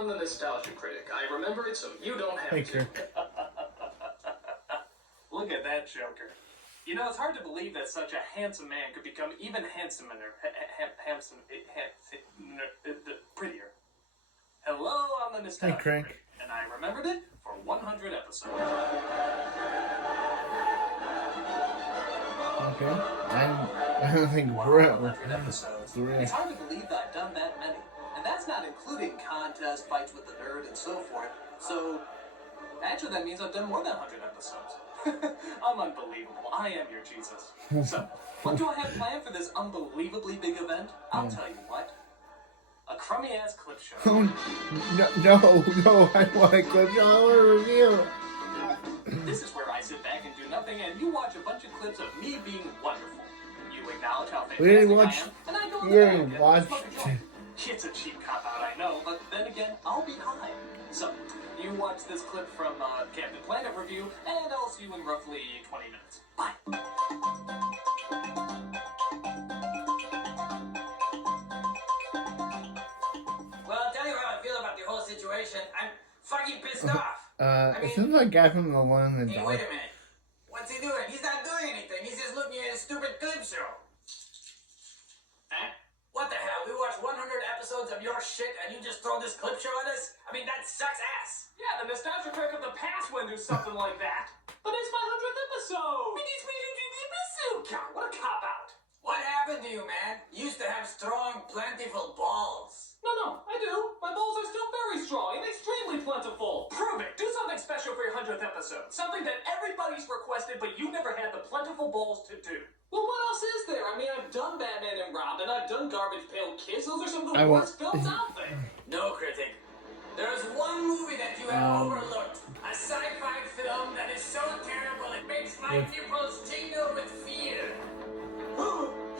I'm the nostalgia critic. I remember it, so you don't have Thank to. you. Look at that Joker. You know, it's hard to believe that such a handsome man could become even handsomer, prettier. Hello, I'm the nostalgia Hey, Crank. critic, and I remembered it for 100 episodes. Okay. I don't think we're at 100 episodes. It's hard to believe that I've done that many. And that's not including contest fights with the nerd and so forth. So, actually that means I've done more than 100 episodes. I'm unbelievable. I am your Jesus. So, what do I have planned for this unbelievably big event? I'll tell you what. A crummy-ass clip show. Oh, no, I want a clip show. I want a review. This is where I sit back and do nothing, and you watch a bunch of clips of me being wonderful. You acknowledge how fantastic I am, and I go in the back and smoke a joint. It's a cheap cop-out, I know, but then again, I'll be high. So, you watch this clip from Captain Planet Review, and I'll see you in roughly 20 minutes. Bye. Well, I'll tell you how I feel about the whole situation. I'm fucking pissed off. Isn't that guy from the one in the Hey, dark? wait a minute. What's he doing? He's not doing anything. He's just looking at a stupid clip show. Huh? What the hell? We watched 100 episodes of your shit and you just throw this clip show at us? I mean, that sucks ass. Yeah, the nostalgia critic of the past wouldn't do something like that. But it's my 100th episode. It is my 100th episode. God, what a cop-out. What happened to you, man? You used to have strong, plentiful balls. No, I do. My balls are still very strong and extremely plentiful. Prove it. Do something special for your 100th episode. Something that everybody's requested, but you never had the plentiful balls to do. Well, what else is there? I mean, I've done Batman and Robin. I've done Garbage Pail Kids. Those are some of the worst films out there. No, critic. There's one movie that you have overlooked. A sci-fi film that is so terrible it makes my nipples tingle with fear.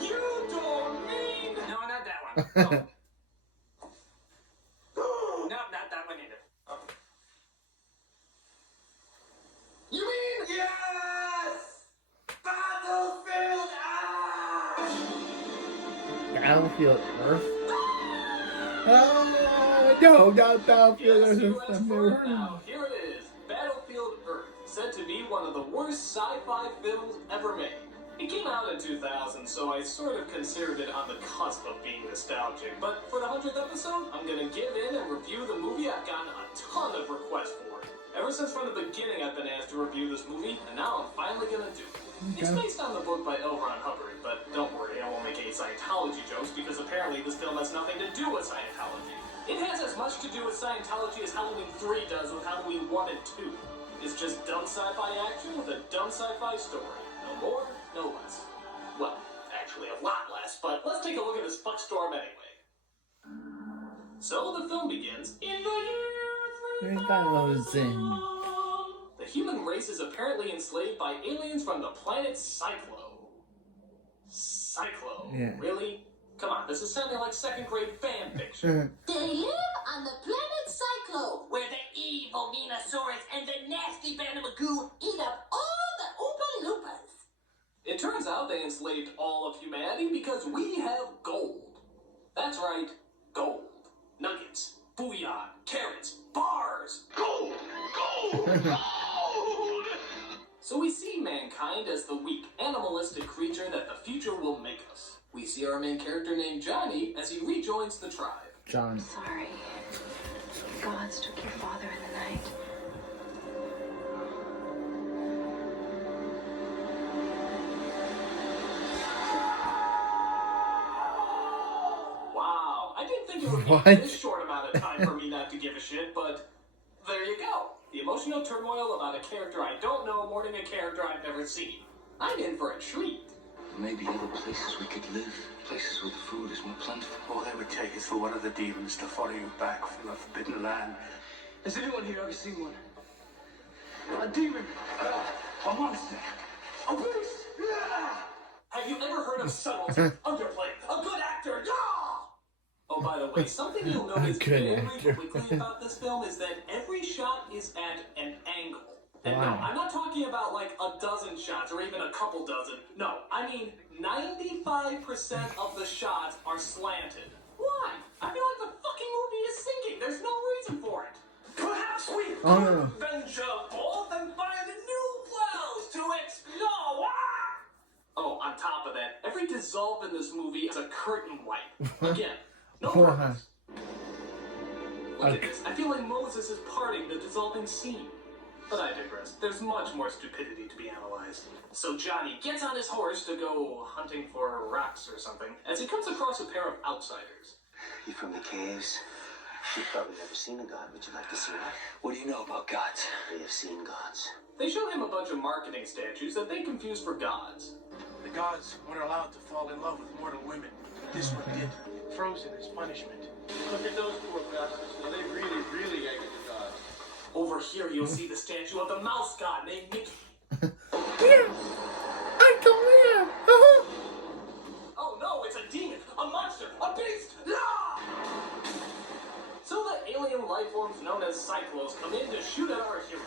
You don't mean... No, not that one. No, not that one either. Oh. You mean... Yes! Battlefield Earth! Battlefield Earth? No, not Battlefield Yes, Earth. you I've asked never for it heard now. of it. Here it is. Battlefield Earth. Said to be one of the worst sci-fi films ever made. It came out in 2000, so I sort of considered it on the cusp of being nostalgic. But for the 100th episode, I'm gonna give in and review the movie I've gotten a ton of requests for. Ever since from the beginning I've been asked to review this movie, and now I'm finally gonna do it. Okay. It's based on the book by L. Ron Hubbard, but don't worry, I won't make any Scientology jokes because apparently this film has nothing to do with Scientology. It has as much to do with Scientology as Halloween 3 does with Halloween 1 and 2. It's just dumb sci-fi action with a dumb sci-fi story. No more, no less. Well, actually a lot less, but let's take a look at this fuckstorm anyway. So the film begins in the year 3000. The human race is apparently enslaved by aliens from the planet Cyclo. Cyclo? Yeah. Really? Come on, this is sounding like second grade fan fiction. They live on the planet Cyclo, Where the evil Minosaurus and the nasty Banamagoo eat up all the Oompa Loompas. It turns out they enslaved all of humanity because we have gold. That's right, gold. Nuggets, bouillon, carrots, bars. Gold! Gold! Gold! So we see mankind as the weak, animalistic creature that the future will make us. We see our main character named Johnny as he rejoins the tribe. John. Sorry. The gods took your father in the night. Wow, I didn't think it would What? be this short amount of time for me not to give a shit, but there you go. The emotional turmoil about a character I don't know mourning a character I've never seen. I'm in for a treat. Maybe other places we could live. Places where the food is more plentiful. All they would take is for one of the demons to follow you back from the forbidden land. Has anyone here ever seen one? A demon! A monster! A beast! Have you ever heard of subtlety, underplay, a good actor? Yeah! Oh, by the way, something you'll notice Good very actor. quickly about this film is that every shot is at an angle. And no, Wow. I'm not talking about like a dozen shots or even a couple dozen. No, I mean 95% of the shots are slanted. Why? I feel like the fucking movie is sinking. There's no reason We Oh, could no. venture forth and find new worlds to explore. Oh, on top of that, every dissolve in this movie is a curtain wipe. Again, no What? purpose. Look at this. I feel like Moses is parting the dissolving scene. But I digress. There's much more stupidity to be analyzed. So Johnny gets on his horse to go hunting for rocks or something, as he comes across a pair of outsiders. You from the caves? You've probably never seen a god. Would you like to see one? What do you know about gods? We have seen gods. They show him a bunch of marketing statues that they confuse for gods. The gods weren't allowed to fall in love with mortal women. This one did. Frozen as punishment. Look at those poor bastards. They really, really ain't the gods. Over here, you'll see the statue of the mouse god named Mickey. Here! I come here! Oh no, it's a demon, a monster, a beast! Ah! So the alien life forms known as cyclos come in to shoot at our heroes.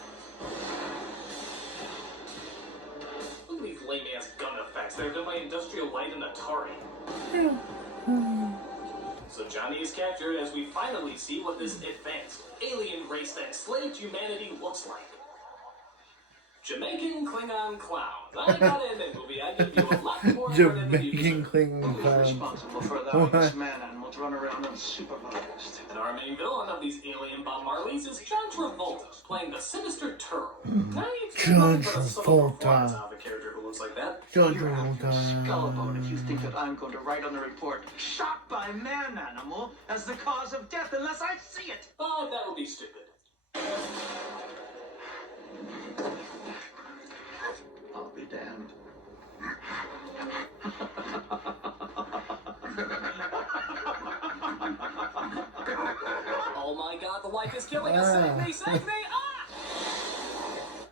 Look at these lame-ass gun effects. They're done by Industrial Light and Atari. So Johnny is captured as we finally see what this advanced alien race that enslaved humanity looks like. Jamaican Klingon clowns. I gotta end the movie. I give you a lot more credit than you Jamaican deserve. Klingon Who's clown. responsible for allowing this man animal to run around unsupervised? And our main villain of these alien Bob Marleys is John Travolta, playing the sinister Turl. Now you expect nothing but a subtle performance out of a character who looks like that. John You're out of your Travolta. skull bone if you think that I'm going to write on the report, shot by man animal as the cause of death unless I see it. But that would be stupid. I'll be damned. Oh my god, the wife is killing us! Save me, save me! Ah!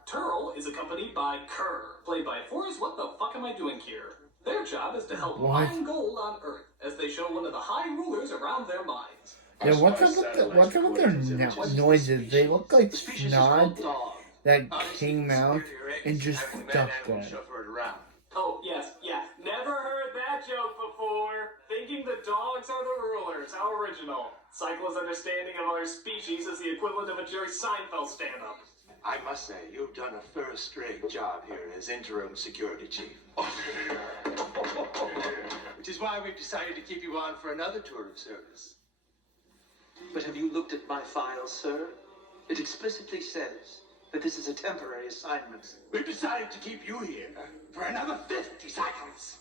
Turl is accompanied by Kerr, played by Forrest. What the fuck am I doing here? Their job is to help What? mine gold on Earth, as they show one of the high rulers around their mines. Yeah, what's up with their noises? They look like The species is snot called dog. that came out and just stuck there. Oh, yes, yeah. Never heard that joke before. Thinking the dogs are the rulers. How original. Cyclo's understanding of other species is the equivalent of a Jerry Seinfeld stand-up. I must say, you've done a first-rate job here as interim security chief. Which is why we've decided to keep you on for another tour of service. But have you looked at my files, sir? It explicitly says that this is a temporary assignment. We've decided to keep you here for another 50 cycles.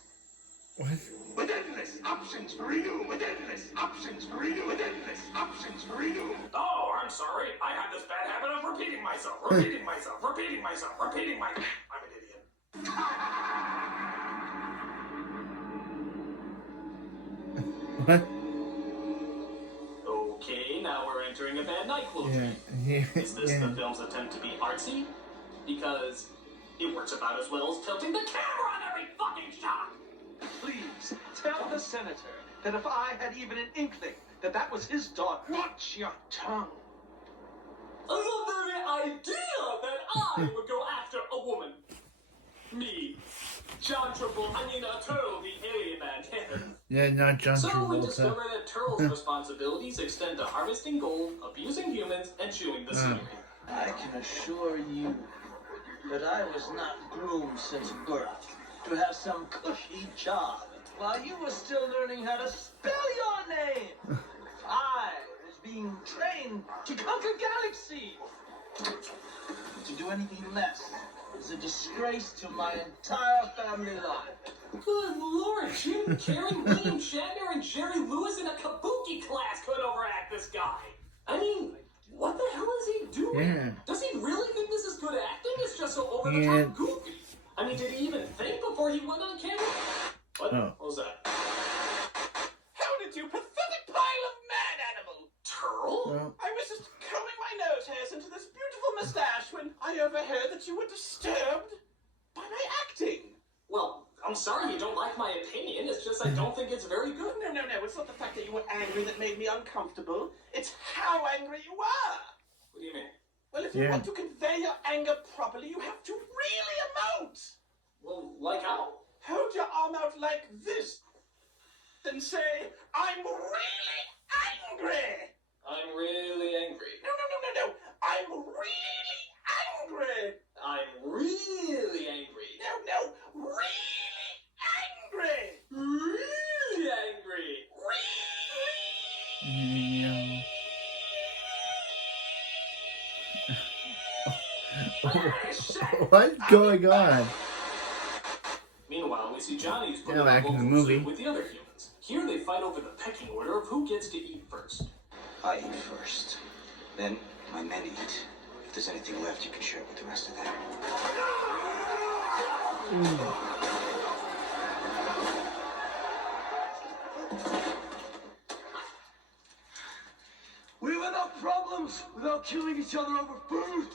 What? With endless options for renewal, with endless options for renewal, with endless options for renewal. Oh, I'm sorry. I have this bad habit of repeating myself, repeating myself, repeating myself, repeating myself. I'm an idiot. What? Okay, now we're entering a bad nightclub. Yeah, Is this the film's attempt to be artsy? Because it works about as well as tilting the camera on every fucking shot. Please, tell the senator that if I had even an inkling that that was his dog, watch your tongue. The very idea that I would go after a woman. Me. John Travolta, Turl, the alien man. Yeah, not John So we Travolta. discover that Turl's responsibilities extend to harvesting gold, abusing humans, and chewing the scenery. I can assure you that I was not groomed since birth to have some cushy job while you were still learning how to spell your name. I was being trained to conquer galaxies. To do anything less is a disgrace to my entire family life. Good lord, Jim Carrey, William Shatner, and Jerry Lewis in a kabuki class could overact this guy. I mean, what the hell is he doing? Yeah. Does he really think this is good acting? It's just so over the Yeah. top goofy. I mean, did he even think before he went on camera? What? Oh. What was that? How did you pathetic pile of man animal? Turl? Well, I was just combing my nose hairs into this beautiful mustache when I overheard that you were disturbed by my acting. Well, I'm sorry you don't like my opinion. It's just I don't think it's very good. No, it's not the fact that you were angry that made me uncomfortable. It's how angry you were. What do you mean? Well, if you Yeah. want to convey your anger properly, you have to really emote. Well, like how? Hold your arm out like this. Then say, I'm really angry. I'm really angry. No. I'm really angry. I'm really angry. No, really angry. Really angry. Yeah. What's going on? Meanwhile, we see Johnny's put Yeah, in a back in the local movie. zoo with the other humans. Here they fight over the pecking order of who gets to eat first. I eat first. Then my men eat. If there's anything left, you can share it with the rest of them. We've enough problems without killing each other over food.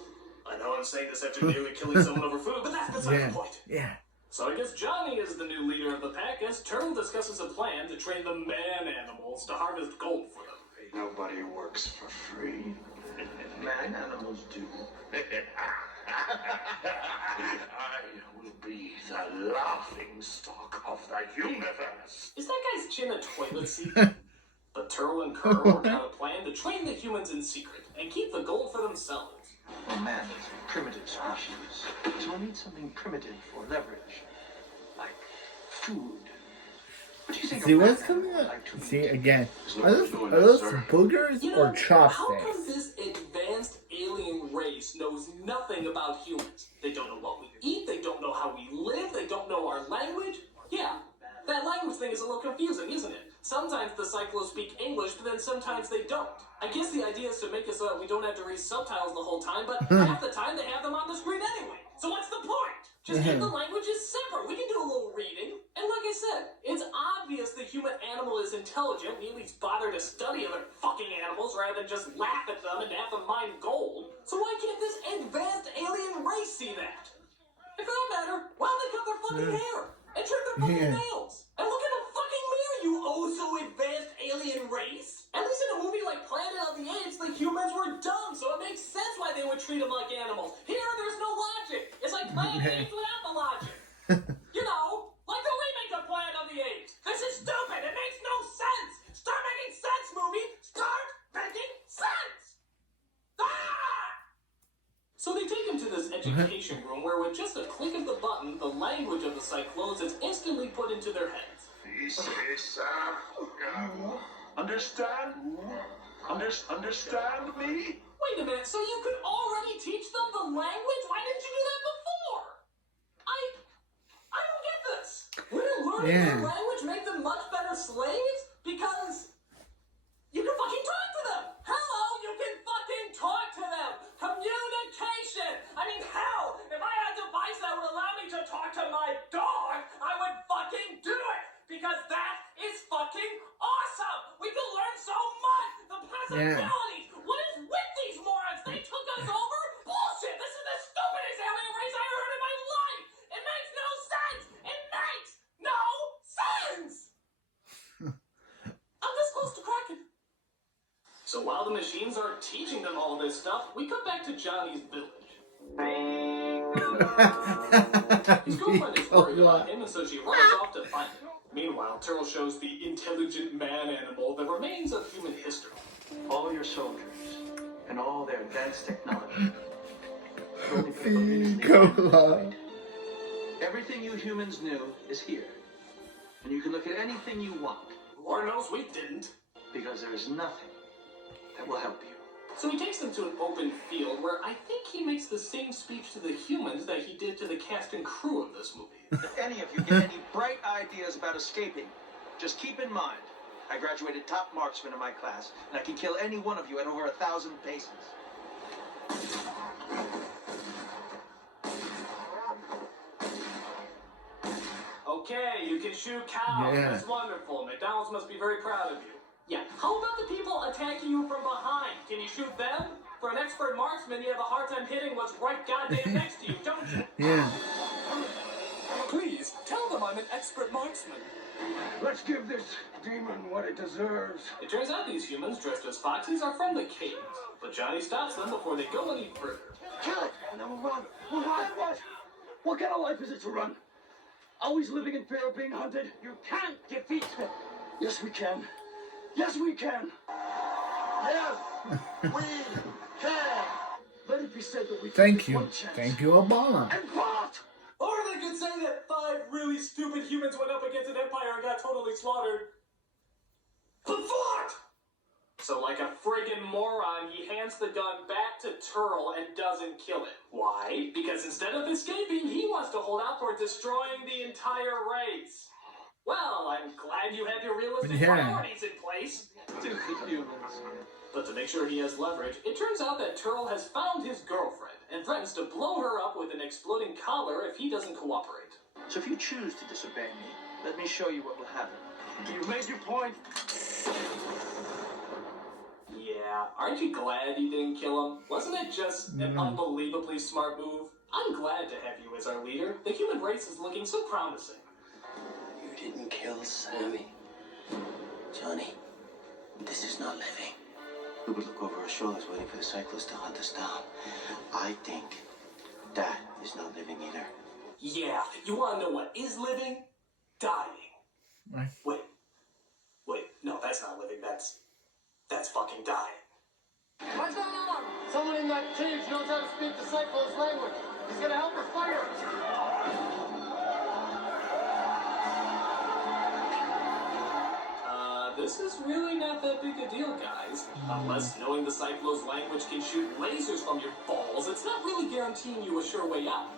I know I'm saying this after nearly killing someone over food, but that's beside Yeah. the point. Yeah. So I guess Johnny is the new leader of the pack as Turtle discusses a plan to train the man animals to harvest gold for them. Nobody works for free. Man animals do. I will be the laughing stock of the universe. Is that guy's chin a toilet seat? But Turtle and Kerr work out a plan to train the humans in secret and keep the gold for themselves. Well, man is a primitive species, so we'll need something primitive for leverage, like food. What do you think? See a man what's coming would up? like to See eat? again. Are those boogers You or know, how chopsticks? come this advanced alien race knows nothing about humans? They don't know what we eat, they don't know how we live, they don't know our language. Yeah, that language thing is a little confusing, isn't it? Sometimes the Cyclos speak English, but then sometimes they don't. I guess the idea is to make us we don't have to read subtitles the whole time, but half the time they have them on the screen anyway. So what's the point? Just keep the languages separate. We can do a little reading. And like I said, it's obvious the human animal is intelligent. We at least bother to study other fucking animals rather than just laugh at them and have them mine gold. So why can't this advanced alien race see that? And for that matter, why don't they cut their fucking hair? And trim their fucking nails? And look in the fucking mirror, you oh-so-advanced alien race! At least in a movie like Planet of the Apes, the humans were dumb, so it makes sense why they would treat them like animals. Here, there's no logic. It's like Planet of the Apes without the logic. You know, like the remake of Planet of the Apes. This is stupid. It makes no sense. Start making sense, movie. Start making sense. Ah! So they take him to this education room where with just a click of the button, the language of the Cyclones is instantly put into their heads. Understand? Understand me? Wait a minute, so you could already teach them the language? Why didn't you do that before? I don't get this. Wouldn't learning their language make them much better slaves? Because you can fucking talk to them. Hello, you can fucking talk to them. Communication. I mean, hell, if I had a device that would allow me to talk to my dog, I would fucking do it. Because that is fucking awesome. We can learn so much. The possibilities. What is with these morons? They took us over? Bullshit. This is the stupidest alien race I heard in my life. It makes no sense. It makes no sense. I'm this close to cracking. So while the machines are teaching them all this stuff, we come back to Johnny's village. His girlfriend is worried about him, and so she runs off to find him. Meanwhile, Turtle shows the intelligent man animal the remains of human history. All your soldiers and all their advanced technology. Only people measly identified. Everything you humans knew is here. And you can look at anything you want. Lord knows we didn't. Because there is nothing that will help you. So he takes them to an open field where I think he makes the same speech to the humans that he did to the cast and crew of this movie. If any of you get any bright ideas about escaping, just keep in mind, I graduated top marksman in my class, and I can kill any one of you at over 1,000 paces. Okay, you can shoot cows. Yeah. That's wonderful. McDonald's must be very proud of you. Yeah, how about the people attacking you from behind? Can you shoot them? For an expert marksman, you have a hard time hitting what's right goddamn next to you, don't you? Yeah. Please, tell them I'm an expert marksman. Let's give this demon what it deserves. It turns out these humans, dressed as foxes, are from the caves. But Johnny stops them before they go any further. Kill it, and then we'll run. We'll run. What kind of life is it to run? Always living in fear of being hunted? You can't defeat me. Yes, we can. Yes, we can. Yes, we can. We can Thank take you. one chance. Thank you, Obama. And what? Or they could say that 5 really stupid humans went up against an empire and got totally slaughtered. But what? So like a friggin' moron, he hands the gun back to Turl and doesn't kill it. Why? Because instead of escaping, he wants to hold out for destroying the entire race. Well, I'm glad you have your realistic priorities in place. Stupid humans. But to make sure he has leverage, it turns out that Turl has found his girlfriend and threatens to blow her up with an exploding collar if he doesn't cooperate. So if you choose to disobey me, let me show you what will happen. You've made your point. Yeah, aren't you glad you didn't kill him? Wasn't it just an unbelievably smart move? I'm glad to have you as our leader. The human race is looking so promising. You didn't kill Sammy. Johnny, this is not living. We would look over our shoulders waiting for the cyclists to hunt us down. I think that is not living either. Yeah, you want to know what is living? Dying. Right. Wait, no, that's not living. That's fucking dying. What's going on? Someone in that cage knows how to speak the Cyclone's language. He's gonna help us fight her. This is really not that big a deal, guys. Unless knowing the Cyclone's language can shoot lasers from your balls, it's not really guaranteeing you a sure way out.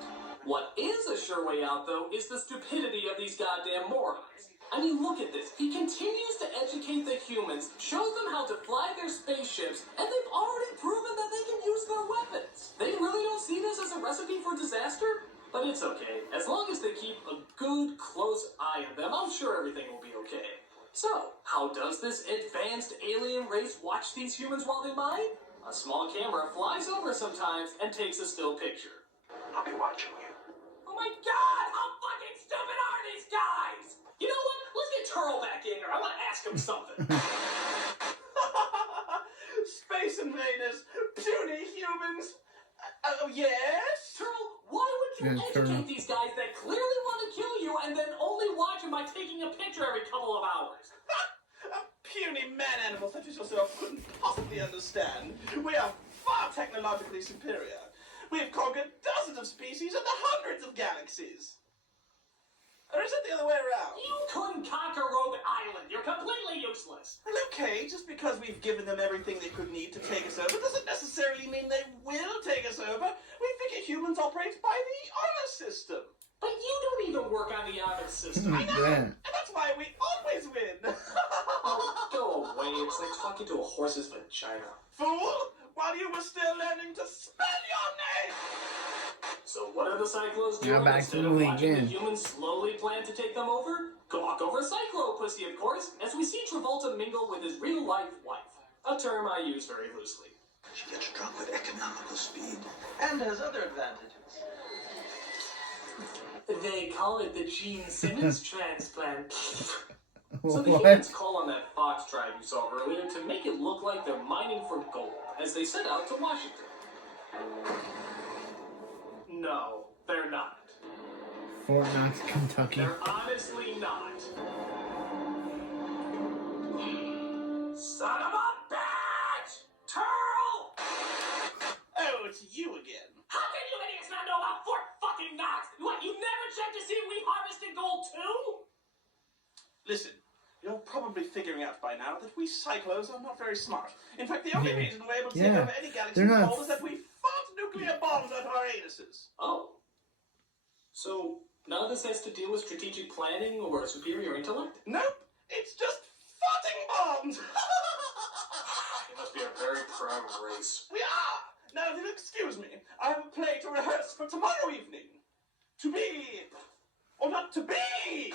What is a sure way out, though, is the stupidity of these goddamn morons. I mean, look at this. He continues to educate the humans, shows them how to fly their spaceships, and they've already proven that they can use their weapons. They really don't see this as a recipe for disaster? But it's okay. As long as they keep a good, close eye on them, I'm sure everything will be okay. So, how does this advanced alien race watch these humans while they mine? A small camera flies over sometimes and takes a still picture. I'll be watching you. Oh my god, how fucking stupid are these guys? You know what? Let's get Turl back in here. I want to ask him something. Space invaders, puny humans. Oh, yes? Turl, why would you Yeah, educate Turl. these guys that clearly want to kill you and then only watch them by taking a picture every couple of hours? A puny man-animal such as yourself couldn't possibly understand. We are far technologically superior. We have conquered dozens of species and the hundreds of galaxies. Or is it the other way around? You couldn't conquer Rogue Island. You're completely useless. Well, okay, just because we've given them everything they could need to take us over doesn't necessarily mean they will take us over. We figure humans operate by the honor system. But you don't even work on the honor system. I know, Yeah. and that's why we always win. Go away. It's like talking to a horse's vagina. Fool! While you were still learning to spell your name! So what are the Cyclos Now doing back instead to of the watching weekend. the humans slowly plan to take them over? Gawk over Cyclo pussy, of course, as we see Travolta mingle with his real-life wife. A term I use very loosely. She gets drunk with economical speed. And has other advantages. They call it the Gene Simmons transplant. So the What? humans call on that fox tribe you saw earlier to make it look like they're mining for gold as they set out to Washington. No, they're not. Fort Knox, Kentucky. They're honestly not. Son of a bitch! Turl! Oh, it's you again. How can you idiots not know about Fort fucking Knox? What, you never checked to see if we harvested gold too? Listen, you're probably figuring out by now that we Cyclos are not very smart. In fact, the only reason we're able to take Yeah. over any galaxy They're not- cold is that we fought nuclear bombs out of our anuses. Oh. So, none of this has to deal with strategic planning or superior intellect? Nope, it's just farting bombs. You must be a very proud race. We are. Now, if you'll excuse me, I have a play to rehearse for tomorrow evening. To be, or not to be.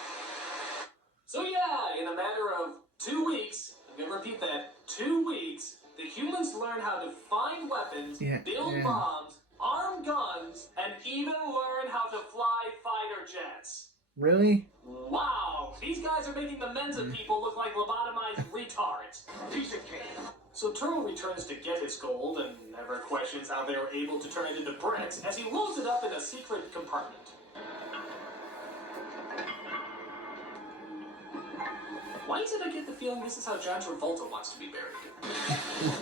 So yeah, in a matter of 2 weeks, I'm gonna repeat that, 2 weeks, the humans learn how to find weapons, build bombs, arm guns, and even learn how to fly fighter jets. Really? Wow, these guys are making the Mensa people look like lobotomized retards. Piece of cake. So Turl returns to get his gold and never questions how they were able to turn it into bricks as he loads it up in a secret compartment. Why is it I get the feeling this is how John Travolta wants to be buried?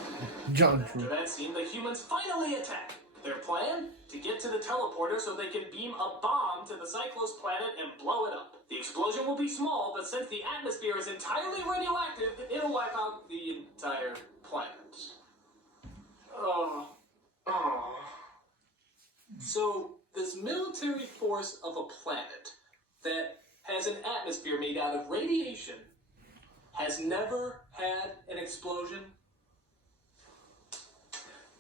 John After that scene, the humans finally attack. Their plan? To get to the teleporter so they can beam a bomb to the Cyclos planet and blow it up. The explosion will be small, but since the atmosphere is entirely radioactive, it'll wipe out the entire planet. So, this military force of a planet that has an atmosphere made out of radiation has never had an explosion?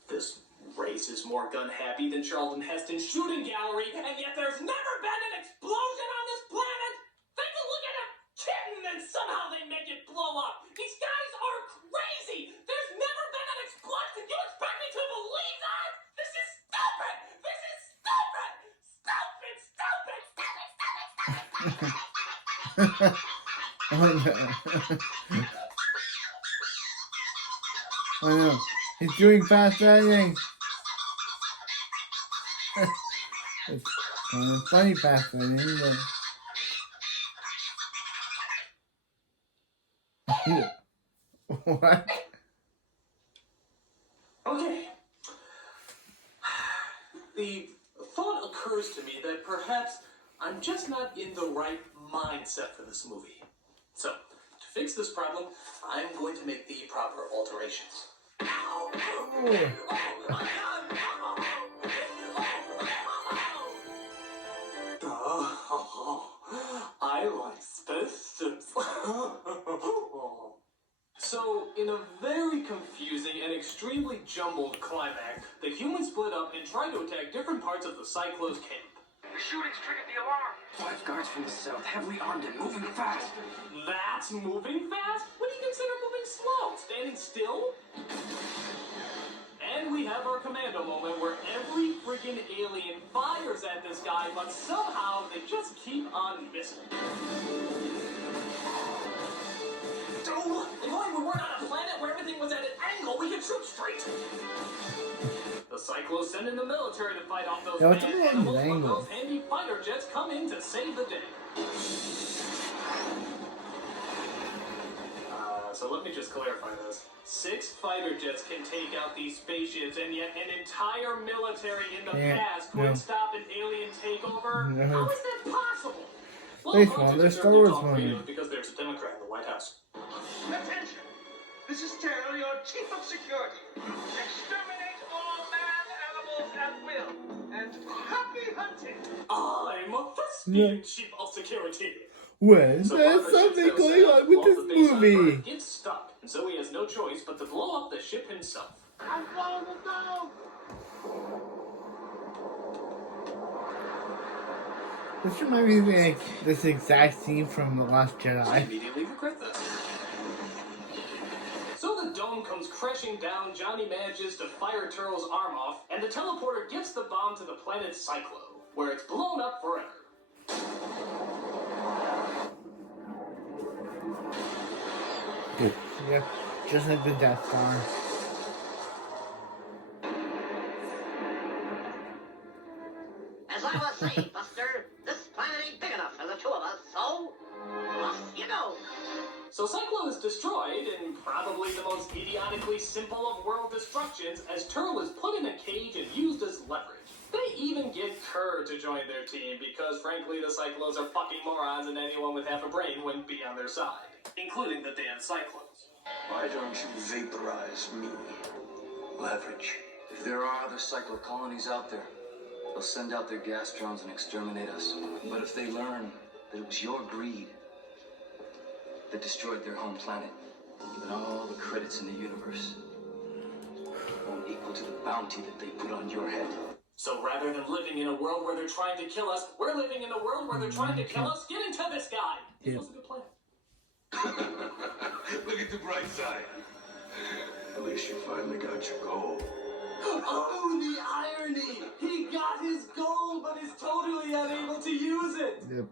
This race is more gun-happy than Charlton Heston's shooting gallery, and yet there's never been an explosion on this planet! They can look at a kitten and somehow they make it blow up! These guys are crazy! There's never been an explosion! You expect me to believe that? This is stupid! This is stupid! Stupid! Stupid! Stupid! Stupid! I know. He's doing fast editing. It's kind of funny fast editing, but... What? Okay. The thought occurs to me that perhaps I'm just not in the right mindset for this movie. So, to fix this problem, I'm going to make the proper alterations. I like spaceships. So, in a very confusing and extremely jumbled climax, the humans split up and try to attack different parts of the Cyclos camp. The shooting's triggered the alarm. 5 guards from the south, heavily armed and moving fast. That's moving fast? What do you consider moving slow? Standing still? And we have our commando moment where every friggin' alien fires at this guy, but somehow they just keep on missing. Oh, if only we weren't on a planet where everything was at an angle, we could shoot straight. The Cyclos send in the military to fight off those what's bad wrong with animals, but angles? those handy fighter jets come in to save the day. So let me just clarify this. 6 fighter jets can take out these spaceships, and yet an entire military in the past couldn't stop an alien takeover? No. How is that possible? Well, They Roger found their deserved Star to Wars talk money. freedom because there's a Democrat in the White House. Attention! This is Terrell, your chief of security. Exterminate all man animals at will. And happy hunting! I'm a thespian chief of security. When So there's Parker something sets going out on to with blow this up the base on movie. Earth, gets stuck, and so he has no choice but to blow up the ship himself. I'm blowing it down! This reminds me of like this exact scene from The Last I Jedi. immediately regret this. So the dome comes crashing down, Johnny manages to fire Turtle's arm off, and the teleporter gets the bomb to the planet Cyclo, where it's blown up forever. Yep, just like the Death Star. As I was saying, Buster, this planet ain't big enough for the 2 of us, so off you go. So Cyclo is destroyed in probably the most idiotically simple of world destructions, as Turtle is put in a cage and used as leverage. They even get Kerr to join their team because, frankly, the Cyclos are fucking morons and anyone with half a brain wouldn't be on their side, including the damn Cyclos. Why don't you vaporize me? Leverage. If there are other Cyclo colonies out there, they'll send out their gas drones and exterminate us. But if they learn that it was your greed that destroyed their home planet, then all the credits in the universe won't equal to the bounty that they put on your head. So rather than living in a world where they're trying to kill us, we're living in a world where they're trying to kill us? Get into this guy! This was a good plan. Look at the bright side. At least you finally got your goal. Oh, the irony! He got his gold, but is totally unable to use it! Yep.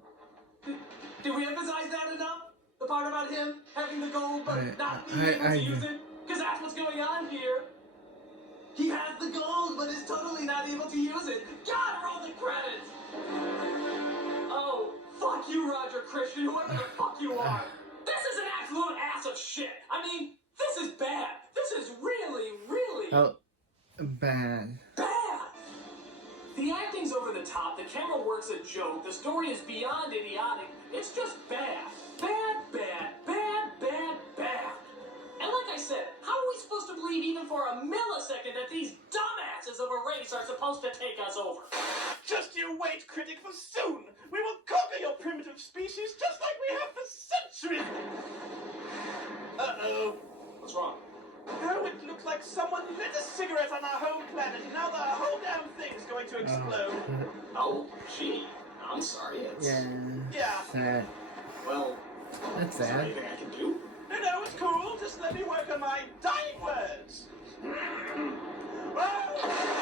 Did we emphasize that enough? The part about him having the gold, but not being able to use it? Because that's what's going on here. He has the gold, but is totally not able to use it. God, roll the credits! Oh, fuck you, Roger Christian, whoever the fuck you are. This is an absolute ass of shit. I mean, this is bad. This is really, really Oh, bad. bad. The acting's over the top, the camera works a joke, the story is beyond idiotic. It's just bad. Bad, bad, bad, bad, bad. And like I said, how are we supposed to believe even for a millisecond that these dumbasses of a race are supposed to take us over? Just you wait, critic, for soon we will conquer your primitive species just like we have for centuries. Uh-oh. What's wrong? Oh, it looks like someone lit a cigarette on our home planet, and now the whole damn thing's going to explode. Oh, gee. I'm sorry. It's... Yeah. Sad. Well, That's is there sad. anything I can do? No, it's cool. Just let me work on my dying words. Oh!